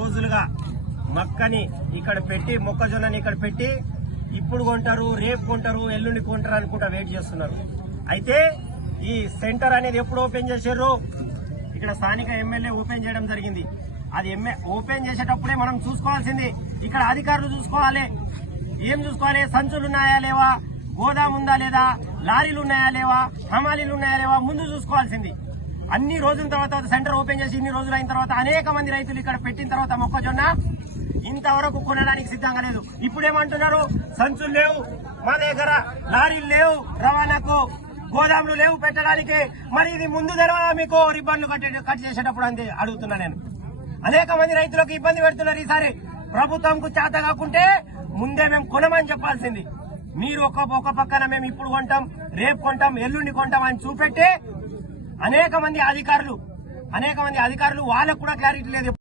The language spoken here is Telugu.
రోజులుగా మక్కని ఇక్కడ పెట్టి మొక్కజొన్నని ఇక్కడ పెట్టి ఇప్పుడు కొంటారు, రేపు కొంటారు, ఎల్లుండి కొంటారు అనుకుంటా వెయిట్ చేస్తున్నారు. అయితే ఈ సెంటర్ అనేది ఎప్పుడు ఓపెన్ చేశారు? ఇక్కడ స్థానిక ఎమ్మెల్యే ఓపెన్ చేయడం జరిగింది. అది ఓపెన్ చేసేటప్పుడే మనం చూసుకోవాల్సింది ఇక్కడ అధికారులు చూసుకోవాలి. ఏం చూసుకోవాలి? సంచులు ఉన్నాయా లేవా, గోదాం ఉందా లేదా, లారీలు ఉన్నాయా లేవా, హమాలీలు ఉన్నాయా లేవా, ముందు చూసుకోవాల్సింది. అన్ని రోజుల తర్వాత సెంటర్ ఓపెన్ చేసి ఇన్ని రోజులు అయిన తర్వాత అనేక మంది రైతులు ఇక్కడ పెట్టిన తర్వాత మొక్కజొన్న ఇంతవరకు కొనడానికి సిద్ధంగా లేదు. ఇప్పుడేమంటున్నారు? సంచులు లేవు మా దగ్గర, లారీలు లేవు, రవాణాకు గోదాములు లేవు పెట్టడానికి. మరి ఇది ముందు తెలవదా మీకు? రిబ్బన్లు కట్ చేసేటప్పుడు అంతే అడుగుతున్నా నేను. అనేక మంది రైతులకు ఇబ్బంది పెడుతున్నారు. ఈసారి ప్రభుత్వంకు చేత కాకుంటే ముందే మేము కొనమని చెప్పాల్సింది. మీరు ఒక పక్కన మేము ఇప్పుడు కొంటాం, రేపు కొంటాం, ఎల్లుండి కొంటాం అని చూపెట్టి అనేక మంది అధికారులు వాళ్ళకు కూడా క్లారిటీ లేదు.